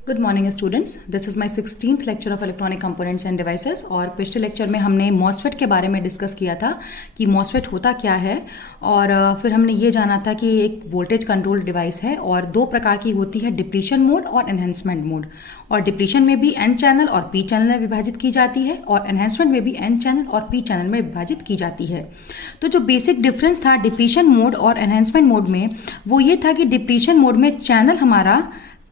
Good morning students, this is my 16th lecture of electronic components end devices. और पिछले lecture में हमने MOSFET के बारे में डिस्कस किया था कि मॉसफेट होता क्या है। और फिर हमने ये जाना था कि एक वोल्टेज कंट्रोल डिवाइस है और दो प्रकार की होती है, डिप्लीशन मोड और एनहेंसमेंट मोड। और डिप्लीशन में भी एन चैनल और पी चैनल में विभाजित की जाती है और एनहेंसमेंट में भी एन चैनल और पी चैनल में विभाजित की जाती है। तो जो बेसिक डिफरेंस था डिप्लीशन मोड और एनहेंसमेंट मोड में, वो ये था कि डिप्लीशन मोड में चैनल हमारा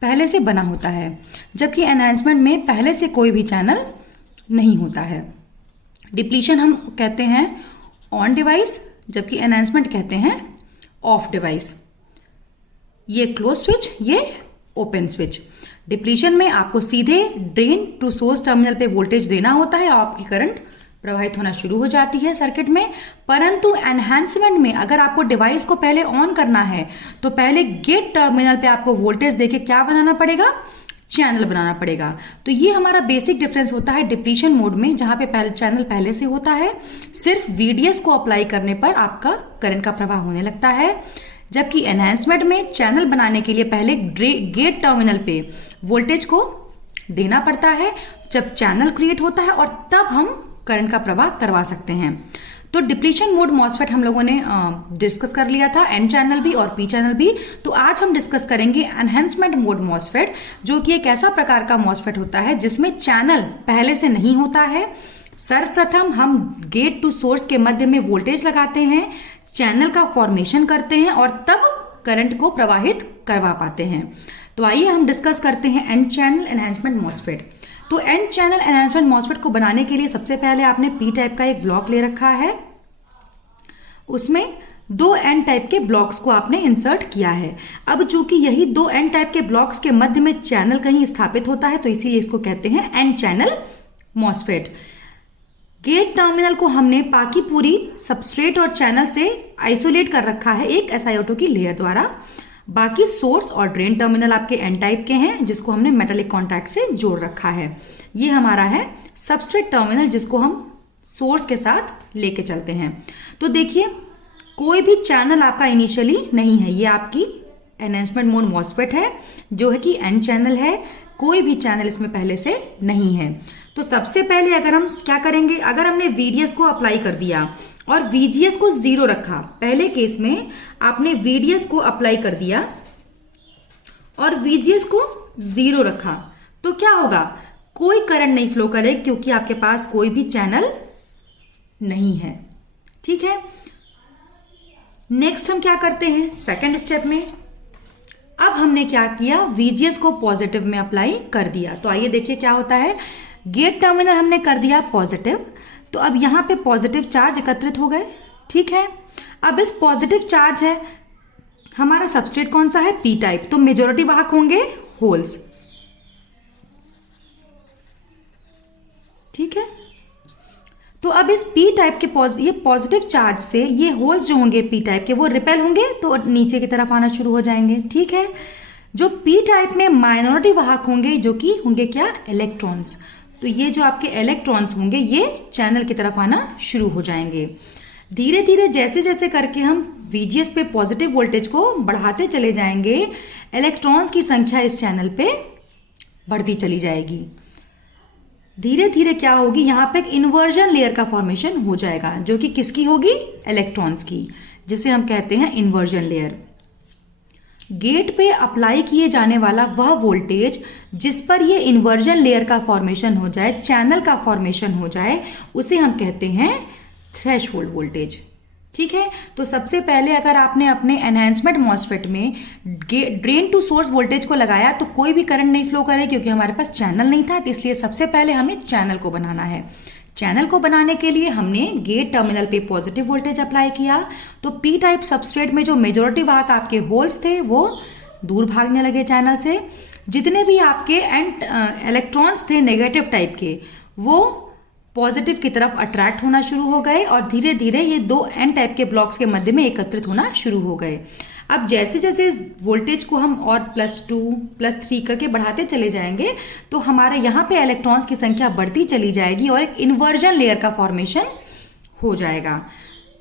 पहले से बना होता है, जबकि एनहांसमेंट में पहले से कोई भी चैनल नहीं होता है। डिप्लीशन हम कहते हैं ऑन डिवाइस, जबकि एनहांसमेंट कहते हैं ऑफ डिवाइस। ये क्लोज स्विच, ये ओपन स्विच। डिप्लीशन में आपको सीधे ड्रेन टू सोर्स टर्मिनल पे वोल्टेज देना होता है और आपकी करंट प्रवाहित होना शुरू हो जाती है सर्किट में। परंतु एनहांसमेंट में अगर आपको डिवाइस को पहले ऑन करना है तो पहले गेट टर्मिनल पे आपको वोल्टेज देके क्या बनाना पड़ेगा, चैनल बनाना पड़ेगा। तो ये हमारा बेसिक डिफरेंस होता है डिप्लीशन मोड में, जहां पे पहले चैनल पहले से होता है, सिर्फ वीडीएस को अप्लाई करने पर आपका करंट का प्रवाह होने लगता है। जबकि एनहांसमेंट में चैनल बनाने के लिए पहले गेट टर्मिनल पे वोल्टेज को देना पड़ता है, जब चैनल क्रिएट होता है और तब हम करंट का प्रवाह करवा सकते हैं। तो डिप्लीशन मोड मॉसफेट हम लोगों ने डिस्कस कर लिया था, एन चैनल भी और पी चैनल भी। तो आज हम डिस्कस करेंगे एनहेंसमेंट मोड मॉसफेट, जो कि एक ऐसा प्रकार का मॉसफेट होता है जिसमें चैनल पहले से नहीं होता है। सर्वप्रथम हम गेट टू सोर्स के मध्य में वोल्टेज लगाते हैं, चैनल का फॉर्मेशन करते हैं और तब करंट को प्रवाहित करवा पाते हैं। तो आइए हम डिस्कस करते हैं एन चैनल एनहेंसमेंट मॉसफेट। तो एन चैनल एनहांसमेंट मॉसफेट को बनाने के लिए सबसे पहले आपने पी टाइप का एक ब्लॉक ले रखा है, उसमें दो एन टाइप के ब्लॉक्स को आपने इंसर्ट किया है। अब चूंकि यही दो एन टाइप के ब्लॉक्स के मध्य में चैनल कहीं स्थापित होता है, तो इसीलिए इसको कहते हैं N channel MOSFET. Gate terminal को हमने बाकी पूरी सबस्ट्रेट और चैनल से आइसोलेट कर रखा है एक SiO2 की लेयर द्वारा। बाकी सोर्स और ड्रेन टर्मिनल आपके एन टाइप के हैं, जिसको हमने मेटालिक कॉन्टैक्ट से जोड़ रखा है। ये हमारा है सबस्ट्रेट टर्मिनल, जिसको हम सोर्स के साथ लेके चलते हैं। तो देखिए, कोई भी चैनल आपका इनिशियली नहीं है। ये आपकी एनहांसमेंट मोड मॉसफेट है, जो है कि एन चैनल है, कोई भी चैनल इसमें पहले से नहीं है। तो सबसे पहले अगर हम क्या करेंगे, अगर हमने VDS को अप्लाई कर दिया और VGS को 0 रखा, पहले केस में आपने VDS को अप्लाई कर दिया और VGS को 0 रखा, तो क्या होगा, कोई करंट नहीं फ्लो करे, क्योंकि आपके पास कोई भी चैनल नहीं है। ठीक है, नेक्स्ट हम क्या करते हैं, सेकेंड स्टेप में अब हमने क्या किया, VGS को पॉजिटिव में अप्लाई कर दिया। तो आइए देखिए क्या होता है। गेट टर्मिनल हमने कर दिया पॉजिटिव, तो अब यहां पे पॉजिटिव चार्ज एकत्रित हो गए। ठीक है, अब इस पॉजिटिव चार्ज है, हमारा सबस्ट्रेट कौन सा है, पी टाइप, तो मेजॉरिटी वाहक होंगे होल्स। ठीक है, तो अब इस पी टाइप के ये पॉजिटिव चार्ज से ये होल्स जो होंगे पी टाइप के, वो रिपेल होंगे तो नीचे की तरफ आना शुरू हो जाएंगे। ठीक है, जो पी टाइप में माइनॉरिटी वाहक होंगे, जो कि होंगे क्या, इलेक्ट्रॉन्स, तो ये जो आपके इलेक्ट्रॉन्स होंगे ये चैनल की तरफ आना शुरू हो जाएंगे। धीरे धीरे जैसे जैसे करके हम VGS पे पॉजिटिव वोल्टेज को बढ़ाते चले जाएंगे, इलेक्ट्रॉन्स की संख्या इस चैनल पे बढ़ती चली जाएगी। धीरे धीरे क्या होगी, यहां पे एक इन्वर्जन लेयर का फॉर्मेशन हो जाएगा, जो कि किसकी होगी, इलेक्ट्रॉन्स की, जिसे हम कहते हैं इन्वर्जन लेयर। गेट पे अप्लाई किए जाने वाला वह वोल्टेज जिस पर ये इन्वर्जन लेयर का फॉर्मेशन हो जाए, चैनल का फॉर्मेशन हो जाए, उसे हम कहते हैं थ्रेशहोल्ड वोल्टेज। ठीक है, तो सबसे पहले अगर आपने अपने एनहांसमेंट मॉसफेट में ड्रेन टू सोर्स वोल्टेज को लगाया तो कोई भी करंट नहीं फ्लो करे, क्योंकि हमारे पास चैनल नहीं था। तो इसलिए सबसे पहले हमें चैनल को बनाना है। चैनल को बनाने के लिए हमने गेट टर्मिनल पे पॉजिटिव वोल्टेज अप्लाई किया, तो पी टाइप सबस्ट्रेट में जो मेजॉरिटी वाहक आपके होल्स थे वो दूर भागने लगे चैनल से। जितने भी आपके इलेक्ट्रॉन्स थे नेगेटिव टाइप के, वो पॉजिटिव की तरफ अट्रैक्ट होना शुरू हो गए और धीरे धीरे ये दो एन टाइप के ब्लॉक्स के मध्य में एकत्रित होना शुरू हो गए। अब जैसे जैसे इस वोल्टेज को हम और +2 +3 करके बढ़ाते चले जाएंगे, तो हमारे यहाँ पे इलेक्ट्रॉन्स की संख्या बढ़ती चली जाएगी और एक इन्वर्जन लेयर का फॉर्मेशन हो जाएगा।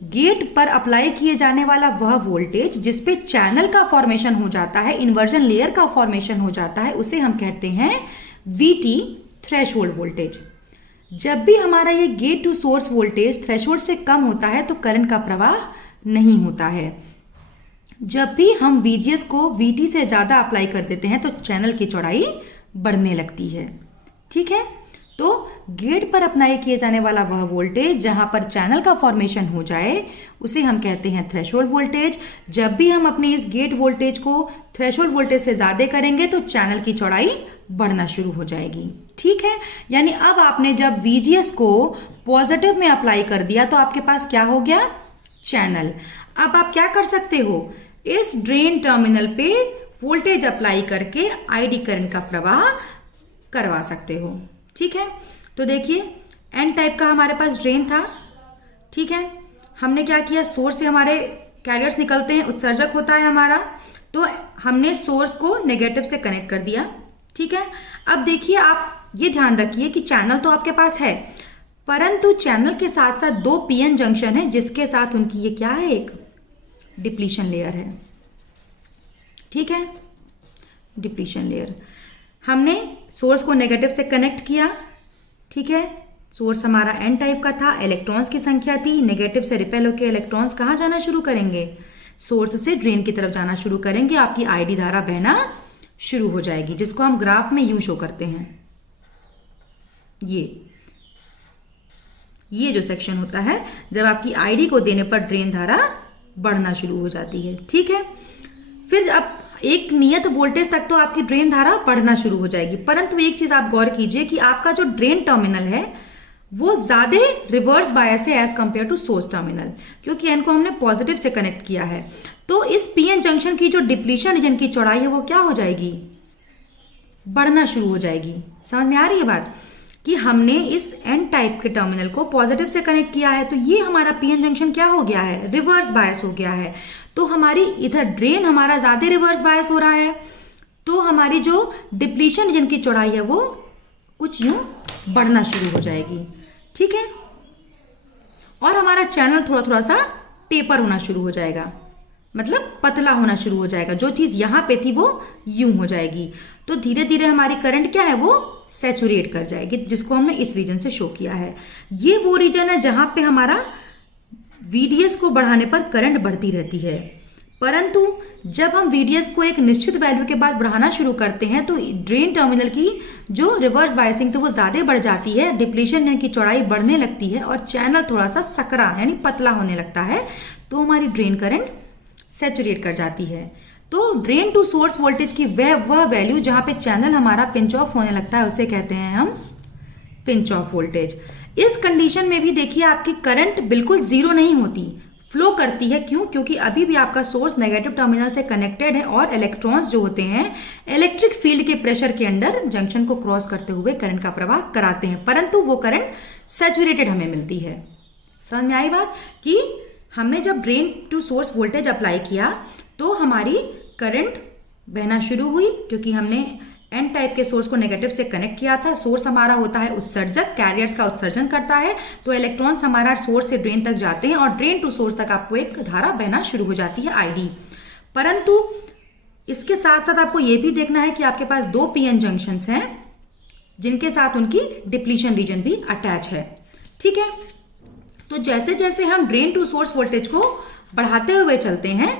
गेट पर अप्लाई किए जाने वाला वह वोल्टेज जिसपे चैनल का फॉर्मेशन हो जाता है, इन्वर्जन लेयर का फॉर्मेशन हो जाता है, उसे हम कहते हैं VT थ्रेशोल्ड वोल्टेज। जब भी हमारा ये gate to source voltage threshold से कम होता है तो करंट का प्रवाह नहीं होता है। जब भी हम VGS को VT से ज्यादा अप्लाई कर देते हैं तो चैनल की चौड़ाई बढ़ने लगती है। ठीक है, तो गेट पर अप्लाई किए जाने वाला वह वोल्टेज जहां पर चैनल का फॉर्मेशन हो जाए उसे हम कहते हैं थ्रेशोल्ड वोल्टेज। जब भी हम अपने इस गेट वोल्टेज को थ्रेशोल्ड वोल्टेज से ज्यादा करेंगे तो चैनल की चौड़ाई बढ़ना शुरू हो जाएगी। ठीक है, यानी अब आपने जब VGS को पॉजिटिव में अप्लाई कर दिया तो आपके पास क्या हो गया, चैनल। अब आप क्या कर सकते हो, इस ड्रेन टर्मिनल पे वोल्टेज अप्लाई करके ID करंट का प्रवाह करवा सकते हो। ठीक है, तो देखिए N टाइप का हमारे पास ड्रेन था। ठीक है, हमने क्या किया, सोर्स से हमारे कैरियर्स निकलते हैं, उत्सर्जक होता है हमारा, तो हमने सोर्स को नेगेटिव से कनेक्ट कर दिया। ठीक है, अब देखिए आप ये ध्यान रखिए कि चैनल तो आपके पास है, परंतु चैनल के साथ साथ 2 PN जंक्शन है जिसके साथ उनकी ये क्या है, एक डिप्लीशन लेयर है। ठीक है, डिप्लीशन लेयर। हमने सोर्स को नेगेटिव से कनेक्ट किया। ठीक है, सोर्स हमारा N टाइप का था, इलेक्ट्रॉन्स की संख्या थी, नेगेटिव से रिपेल होकर इलेक्ट्रॉन्स कहां जाना शुरू करेंगे, सोर्स से ड्रेन की तरफ जाना शुरू करेंगे, आपकी ID धारा बहना शुरू हो जाएगी, जिसको हम ग्राफ में यूं शो करते हैं। ये जो सेक्शन होता है, जब आपकी ID को देने पर ड्रेन धारा बढ़ना शुरू हो जाती है। ठीक है, फिर अब एक नियत वोल्टेज तक तो आपकी ड्रेन धारा बढ़ना शुरू हो जाएगी, परंतु एक चीज आप गौर कीजिए कि आपका जो ड्रेन टर्मिनल है वो ज्यादा रिवर्स बायस है as compare to source terminal, क्योंकि N को हमने पॉजिटिव से कनेक्ट किया है। तो इस PN जंक्शन की जो डिप्लीशन रीजन की चौड़ाई है वो क्या हो जाएगी, बढ़ना शुरू हो जाएगी। समझ में आ रही है बात, कि हमने इस N टाइप के टर्मिनल को पॉजिटिव से कनेक्ट किया है तो ये हमारा PN जंक्शन क्या हो गया है, रिवर्स बायस हो गया है। तो हमारी इधर ड्रेन हमारा ज्यादा रिवर्स बायस हो रहा है, तो हमारी जो डिप्लीशन रीजन की चौड़ाई है वो कुछ यूं बढ़ना शुरू हो जाएगी। ठीक है, और हमारा चैनल थोड़ा थोड़ा सा टेपर होना शुरू हो जाएगा, मतलब पतला होना शुरू हो जाएगा। जो चीज यहां पे थी वो यूं हो जाएगी, तो धीरे धीरे हमारी करंट क्या है, वो सैचुरेट कर जाएगी, जिसको हमने इस रीजन से शो किया है। ये वो रीजन है जहां पे हमारा VDS को बढ़ाने पर करंट बढ़ती रहती है, परंतु जब हम VDS को एक निश्चित वैल्यू के बाद बढ़ाना शुरू करते हैं तो ड्रेन टर्मिनल की जो रिवर्स बायसिंग थी वो ज्यादा बढ़ जाती है, डिप्लीशन की चौड़ाई बढ़ने लगती है और चैनल थोड़ा सा सकरा यानी पतला होने लगता है, तो हमारी ड्रेन करंट सैचुरेट कर जाती है। तो ड्रेन टू सोर्स वोल्टेज की वह वैल्यू जहां पे चैनल हमारा पिंच ऑफ होने लगता है उसे कहते हैं हम पिंच ऑफ वोल्टेज। इस कंडीशन में भी देखिए आपकी करंट बिल्कुल जीरो नहीं होती, फ्लो करती है। क्यों? क्योंकि अभी भी आपका सोर्स नेगेटिव टर्मिनल से कनेक्टेड है और इलेक्ट्रॉन्स जो होते हैं इलेक्ट्रिक फील्ड के प्रेशर के अंडर जंक्शन को क्रॉस करते हुए करंट का प्रवाह कराते हैं, परंतु वो करंट सैचुरेटेड हमें मिलती है। समझ में आई बात कि हमने जब drain to source voltage apply किया तो हमारी करंट बहना शुरू हुई, क्योंकि हमने N टाइप के सोर्स को नेगेटिव से कनेक्ट किया था। सोर्स हमारा होता है उत्सर्जक, कैरियर्स का उत्सर्जन करता है, तो इलेक्ट्रॉन्स हमारा सोर्स से ड्रेन तक जाते हैं और ड्रेन टू सोर्स तक आपको एक धारा बहना शुरू हो जाती है ID। परंतु इसके साथ साथ आपको यह भी देखना है कि आपके पास 2 PN जंक्शंस हैं जिनके साथ उनकी डिप्लीशन रीजन भी अटैच है। ठीक है, तो जैसे जैसे हम ड्रेन टू सोर्स वोल्टेज को बढ़ाते हुए चलते हैं,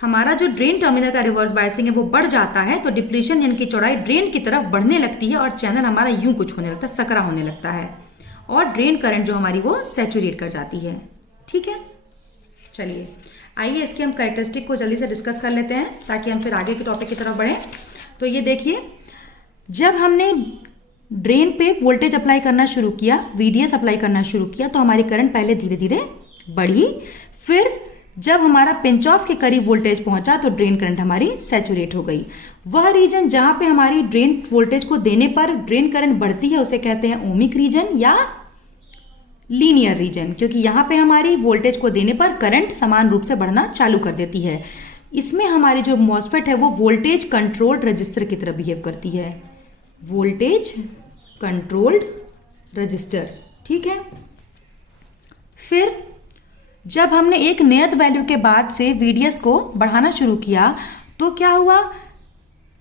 हमारा जो ड्रेन टर्मिनल का रिवर्स बायसिंग है वो बढ़ जाता है, तो डिप्लीशन यानी कि चौड़ाई ड्रेन की तरफ बढ़ने लगती है और चैनल हमारा यूं कुछ होने लगता है, सकरा होने लगता है और ड्रेन करंट जो हमारी वो सैचुरेट कर जाती है। ठीक है, चलिए आइए इसके हम कैरेक्टरिस्टिक को जल्दी से डिस्कस कर लेते हैं ताकि हम फिर आगे के टॉपिक की तरफ बढ़ें। तो ये देखिए, जब हमने ड्रेन पे वोल्टेज अप्लाई करना शुरू किया, VDS अप्लाई करना शुरू किया, तो हमारी करंट पहले धीरे धीरे बढ़ी, फिर जब हमारा पिंच ऑफ के करीब वोल्टेज पहुंचा तो ड्रेन करंट हमारी सैचुरेट हो गई। वह रीजन जहां पे हमारी ड्रेन वोल्टेज को देने पर ड्रेन करंट बढ़ती है उसे कहते हैं ओमिक रीजन या लीनियर रीजन, क्योंकि यहां पे हमारी वोल्टेज को देने पर करंट समान रूप से बढ़ना चालू कर देती है। इसमें हमारी जो मॉसफेट है वो वोल्टेज कंट्रोल्ड रजिस्टर की तरह बिहेव करती है, वोल्टेज कंट्रोल्ड रजिस्टर। ठीक है, फिर जब हमने एक नियत वैल्यू के बाद से VDS को बढ़ाना शुरू किया तो क्या हुआ,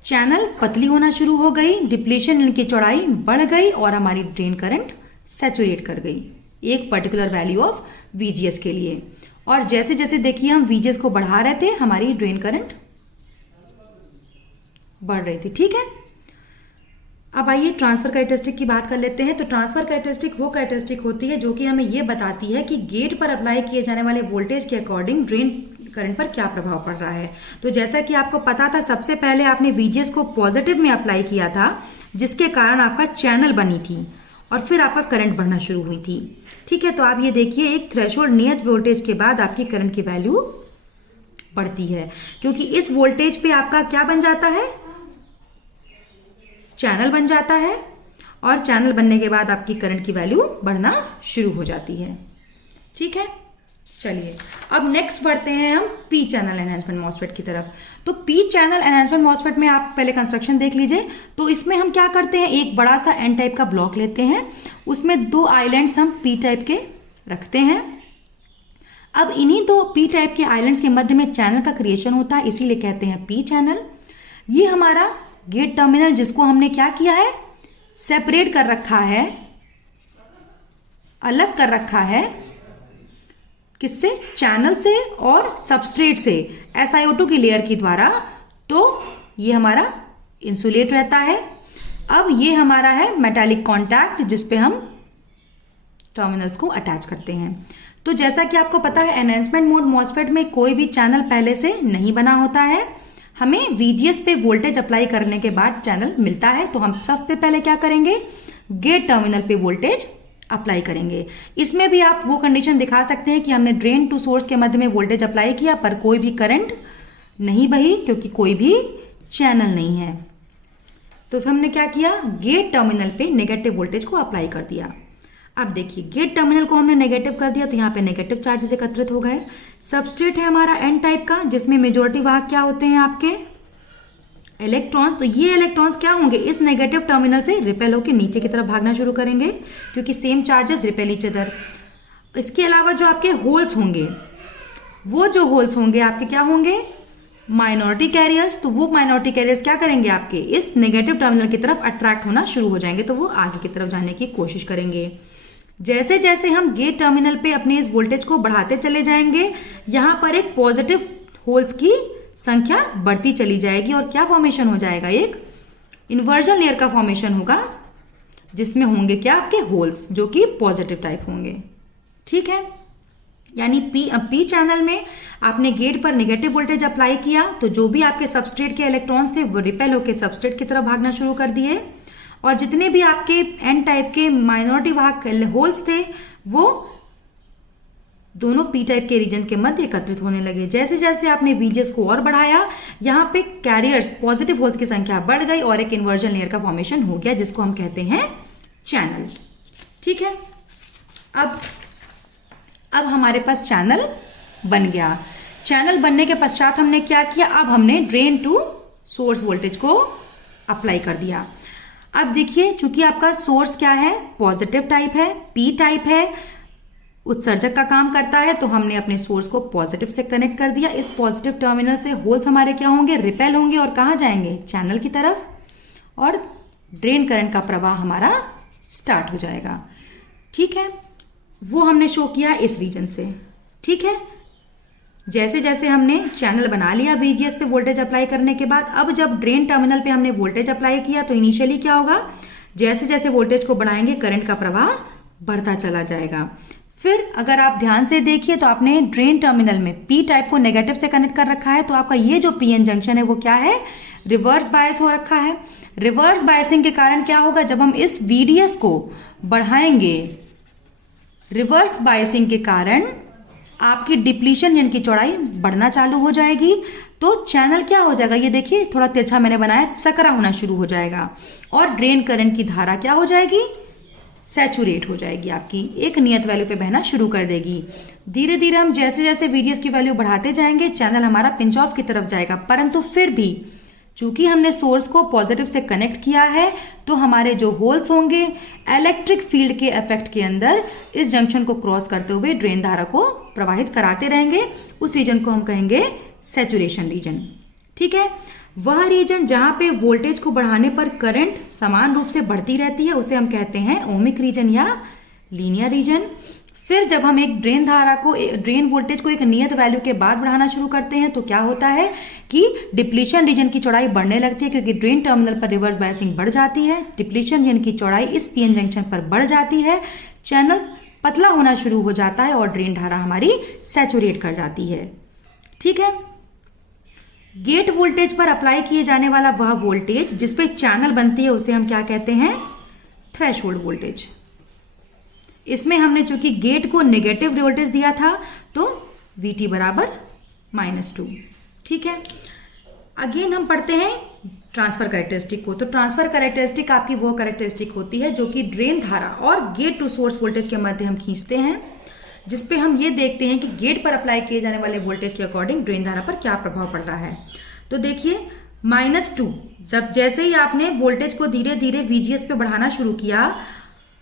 चैनल पतली होना शुरू हो गई, डिप्लीशन की चौड़ाई बढ़ गई और हमारी ड्रेन करंट सैचुरेट कर गई एक पर्टिकुलर वैल्यू ऑफ VGS के लिए। और जैसे जैसे देखिए हम VGS को बढ़ा रहे थे हमारी ड्रेन करंट बढ़ रही थी। ठीक है, अब आइए ट्रांसफर कैरेक्टरिस्टिक की बात कर लेते हैं। तो ट्रांसफर कैरेक्टरिस्टिक वो कैरेक्टरिस्टिक होती है जो कि हमें ये बताती है कि गेट पर अप्लाई किए जाने वाले वोल्टेज के अकॉर्डिंग ड्रेन करंट पर क्या प्रभाव पड़ रहा है। तो जैसा कि आपको पता था, सबसे पहले आपने VGS को पॉजिटिव में अप्लाई किया था जिसके कारण आपका चैनल बनी थी और फिर आपका करंट बढ़ना शुरू हुई थी। ठीक है, तो आप ये देखिए एक थ्रेशोल्ड नियत वोल्टेज के बाद आपकी करंट की वैल्यू बढ़ती है क्योंकि इस वोल्टेज पे आपका क्या बन जाता है, चैनल बन जाता है और चैनल बनने के बाद आपकी करंट की वैल्यू बढ़ना शुरू हो जाती है। ठीक है, चलिए अब नेक्स्ट बढ़ते हैं हम पी चैनल एनहांसमेंट मॉसफेट की तरफ। तो पी चैनल एनहांसमेंट मॉसफेट में आप पहले कंस्ट्रक्शन देख लीजिए। तो इसमें हम क्या करते हैं, एक बड़ा सा एन टाइप का ब्लॉक लेते हैं, उसमें 2 आइलैंड्स हम पी टाइप के रखते हैं। अब इन्हीं 2 पी टाइप के आइलैंड्स के मध्य में चैनल का क्रिएशन होता है, इसीलिए कहते हैं पी चैनल। ये हमारा गेट टर्मिनल जिसको हमने क्या किया है, सेपरेट कर रखा है, अलग कर रखा है, किससे, चैनल से और सबस्ट्रेट से SiO2 की लेयर के द्वारा। तो ये हमारा इंसुलेट रहता है। अब ये हमारा है मेटालिक कॉन्टैक्ट जिसपे हम टर्मिनल्स को अटैच करते हैं। तो जैसा कि आपको पता है एनहांसमेंट मोड मॉसफेट में कोई भी चैनल पहले से नहीं बना होता है, हमें VGS पे वोल्टेज अप्लाई करने के बाद चैनल मिलता है। तो हम सबसे पहले क्या करेंगे, गेट टर्मिनल पे वोल्टेज अप्लाई करेंगे। इसमें भी आप वो कंडीशन दिखा सकते हैं कि हमने ड्रेन टू सोर्स के मध्य में वोल्टेज अप्लाई किया पर कोई भी करंट नहीं बही क्योंकि कोई भी चैनल नहीं है। तो फिर हमने क्या किया, गेट टर्मिनल पे नेगेटिव वोल्टेज को अप्लाई कर दिया। अब देखिए गेट टर्मिनल को हमने नेगेटिव कर दिया तो यहाँ पे नेगेटिव चार्जेस एकत्रित हो गए। सबस्ट्रेट है हमारा एन टाइप का जिसमें मेजोरिटी वाहक क्या होते हैं, आपके इलेक्ट्रॉन्स। तो ये इलेक्ट्रॉन्स क्या होंगे, इस नेगेटिव टर्मिनल से रिपेल होकर नीचे की तरफ भागना शुरू करेंगे क्योंकि same charges repel each other. इसके अलावा जो आपके होल्स होंगे, वो जो होल्स होंगे आपके क्या होंगे, माइनॉरिटी कैरियर्स। तो वो माइनॉरिटी कैरियर्स क्या करेंगे, आपके इस नेगेटिव टर्मिनल की तरफ अट्रैक्ट होना शुरू हो जाएंगे, तो वो आगे की तरफ जाने की कोशिश करेंगे। जैसे जैसे हम गेट टर्मिनल पे अपने इस वोल्टेज को बढ़ाते चले जाएंगे, यहां पर एक पॉजिटिव होल्स की संख्या बढ़ती चली जाएगी और क्या फॉर्मेशन हो जाएगा, एक इन्वर्जन लेयर का फॉर्मेशन होगा जिसमें होंगे क्या, आपके होल्स जो कि पॉजिटिव टाइप होंगे। ठीक है, यानी पी चैनल में आपने गेट पर नेगेटिव वोल्टेज अप्लाई किया तो जो भी आपके सबस्ट्रेट के इलेक्ट्रॉन्स थे वो रिपेल होकर सबस्ट्रेट की तरफ भागना शुरू कर दिए और जितने भी आपके एन टाइप के माइनॉरिटी वाहक होल्स थे वो दोनों पी टाइप के रीजन के मध्य एकत्रित होने लगे। जैसे जैसे आपने VGS को और बढ़ाया, यहाँ पे कैरियर्स पॉजिटिव होल्स की संख्या बढ़ गई और एक इन्वर्जन लेयर का फॉर्मेशन हो गया जिसको हम कहते हैं चैनल। ठीक है, अब हमारे पास चैनल बन गया। चैनल बनने के पश्चात हमने क्या किया, अब हमने ड्रेन टू सोर्स वोल्टेज को अप्लाई कर दिया। अब देखिए चूंकि आपका सोर्स क्या है, पॉजिटिव टाइप है, पी टाइप है, उत्सर्जक का काम करता है, तो हमने अपने सोर्स को पॉजिटिव से कनेक्ट कर दिया। इस पॉजिटिव टर्मिनल से होल्स हमारे क्या होंगे, रिपेल होंगे और कहां जाएंगे, चैनल की तरफ, और ड्रेन करंट का प्रवाह हमारा स्टार्ट हो जाएगा। ठीक है, वो हमने शो किया इस रीजन से। ठीक है, जैसे जैसे हमने चैनल बना लिया VGS पे वोल्टेज अप्लाई करने के बाद, अब जब ड्रेन टर्मिनल पे हमने वोल्टेज अप्लाई किया तो इनिशियली क्या होगा, जैसे जैसे वोल्टेज को बढ़ाएंगे करंट का प्रवाह बढ़ता चला जाएगा। फिर अगर आप ध्यान से देखिए तो आपने ड्रेन टर्मिनल में पी टाइप को नेगेटिव से कनेक्ट कर रखा है, तो आपका ये जो पीएन जंक्शन है वो क्या है, रिवर्स बायस हो रखा है। रिवर्स बायसिंग के कारण क्या होगा, जब हम इस VDS को बढ़ाएंगे, रिवर्स बायसिंग के कारण आपकी डिप्लीशन यानी कि चौड़ाई बढ़ना चालू हो जाएगी, तो चैनल क्या हो जाएगा, ये देखिए थोड़ा तिरछा मैंने बनाया, सकरा होना शुरू हो जाएगा और ड्रेन करंट की धारा क्या हो जाएगी, सैचुरेट हो जाएगी, आपकी एक नियत वैल्यू पे बहना शुरू कर देगी। धीरे धीरे हम जैसे जैसे VDS की वैल्यू बढ़ाते जाएंगे चैनल हमारा पिंच ऑफ की तरफ जाएगा, परंतु फिर भी चूंकि हमने सोर्स को पॉजिटिव से कनेक्ट किया है तो हमारे जो होल्स होंगे इलेक्ट्रिक फील्ड के इफेक्ट के अंदर इस जंक्शन को क्रॉस करते हुए ड्रेन धारा को प्रवाहित कराते रहेंगे। उस रीजन को हम कहेंगे सैचुरेशन रीजन। ठीक है, वह रीजन जहां पे वोल्टेज को बढ़ाने पर करंट समान रूप से बढ़ती रहती है उसे हम कहते हैं ओमिक रीजन या लीनियर रीजन। फिर जब हम एक ड्रेन वोल्टेज को एक नियत वैल्यू के बाद बढ़ाना शुरू करते हैं तो क्या होता है कि डिप्लीशन रीजन की चौड़ाई बढ़ने लगती है, क्योंकि ड्रेन टर्मिनल पर रिवर्स बायसिंग बढ़ जाती है। डिप्लीशन रीजन की चौड़ाई इस पीएन जंक्शन पर बढ़ जाती है, चैनल पतला होना शुरू हो जाता है और ड्रेन धारा हमारी सैचुरेट कर जाती है। ठीक है, गेट वोल्टेज पर अप्लाई किए जाने वाला वह वोल्टेज जिसपे चैनल बनती है उसे हम क्या कहते हैं? Threshold voltage. इसमें हमने चूंकि गेट को नेगेटिव वोल्टेज दिया था तो VT बराबर -2। ठीक है, अगेन हम पढ़ते हैं ट्रांसफर कैरेक्टरिस्टिक को। तो ट्रांसफर कैरेक्टरिस्टिक आपकी वो कैरेक्टरिस्टिक होती है जो कि ड्रेन धारा और गेट टू सोर्स वोल्टेज के मध्य हम खींचते हैं, जिसपे हम ये देखते हैं कि गेट पर अप्लाई किए जाने वाले वोल्टेज के अकॉर्डिंग ड्रेन धारा पर क्या प्रभाव पड़ रहा है। तो देखिए -2, जब जैसे ही आपने वोल्टेज को धीरे धीरे VGS पे बढ़ाना शुरू किया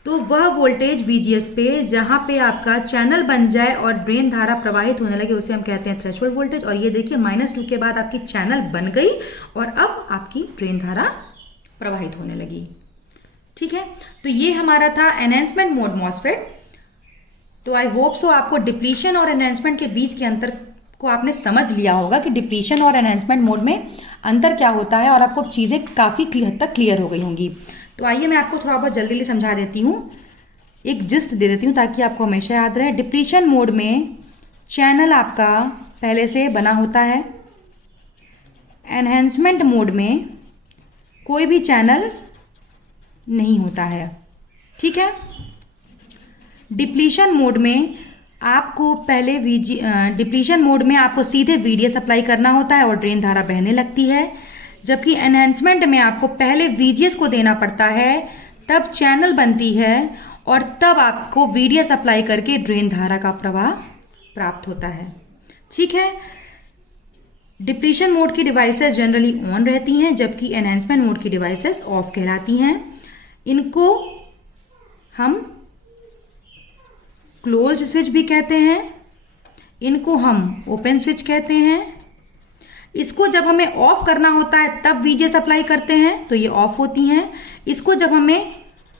तो वह वोल्टेज VGS पे जहां पे आपका चैनल बन जाए और ड्रेन धारा प्रवाहित होने लगे उसे हम कहते हैं थ्रेशोल्ड वोल्टेज। और ये देखिए -2 के बाद आपकी चैनल बन गई और अब आपकी ड्रेन धारा प्रवाहित होने लगी। ठीक है, तो ये हमारा था एनहेंसमेंट मोड मॉसफेट। तो आई होप सो आपको डिप्लीशन और एनहेंसमेंट के बीच के अंतर को आपने समझ लिया होगा कि डिप्लीशन और एनहेंसमेंट मोड में अंतर क्या होता है और आपको चीजें काफी हद तक क्लियर हो गई होंगी। तो आइए मैं आपको थोड़ा बहुत जल्दी समझा देती हूँ, एक जिस्ट दे देती हूँ ताकि आपको हमेशा याद रहे। डिप्लीशन मोड में चैनल आपका पहले से बना होता है, एनहेंसमेंट मोड में कोई भी चैनल नहीं होता है। ठीक है, डिप्लीशन मोड में आपको डिप्लीशन मोड में आपको सीधे VDS अप्लाई करना होता है और ड्रेन धारा बहने लगती है, जबकि एनहेंसमेंट में आपको पहले VGS को देना पड़ता है, तब चैनल बनती है और तब आपको VDS अप्लाई करके ड्रेन धारा का प्रवाह प्राप्त होता है। ठीक है, डिप्लीशन मोड की डिवाइसेस जनरली ऑन रहती हैं जबकि एनहेंसमेंट मोड की डिवाइसेस ऑफ कहलाती हैं। इनको हम क्लोज्ड स्विच भी कहते हैं, इनको हम ओपन स्विच कहते हैं। इसको जब हमें ऑफ करना होता है तब VGS अप्लाई करते हैं तो ये ऑफ होती हैं, इसको जब हमें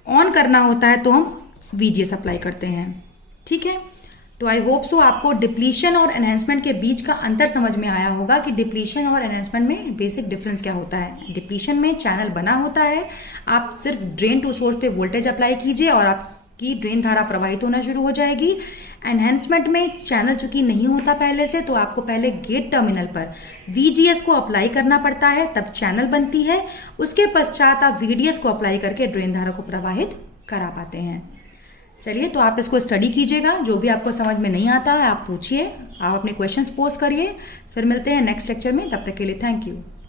ऑन करना होता है तो हम VGS अप्लाई करते हैं। ठीक है, तो आई होप सो आपको डिप्लीशन और एनहेंसमेंट के बीच का अंतर समझ में आया होगा कि डिप्लीशन और एनहेंसमेंट में बेसिक डिफरेंस क्या होता है। डिप्लीशन में चैनल बना होता है, आप सिर्फ ड्रेन टू सोर्स पे वोल्टेज अप्लाई कीजिए और आपकी ड्रेन धारा प्रवाहित होना शुरू हो जाएगी। एनहेंसमेंट में चैनल चूंकि नहीं होता पहले से तो आपको पहले गेट टर्मिनल पर VGS को अप्लाई करना पड़ता है, तब चैनल बनती है। उसके पश्चात आप VDS को अप्लाई करके ड्रेन धारा को प्रवाहित करा पाते हैं। चलिए, तो आप इसको स्टडी कीजिएगा, जो भी आपको समझ में नहीं आता है आप पूछिए, आप अपने क्वेश्चंस पोस्ट करिए। फिर मिलते हैं नेक्स्ट लेक्चर में, तब तक के लिए थैंक यू।